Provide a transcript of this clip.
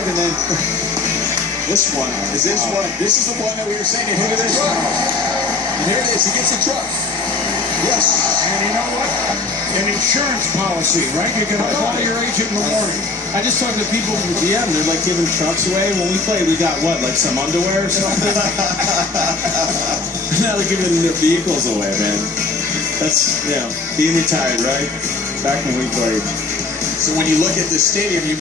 drive, and then this one. Is this one? This is the one that we were saying to hit it as well. And here it is. He gets the truck. Yes. And you know what? An insurance policy, right? You're going to call your agent in the morning. I just talked to people from the GM. They're like giving trucks away. When we played, we got what, like some underwear or something? Now they're giving their vehicles away, man. That's, being retired, right? Back when we played. So when you look at the stadium, you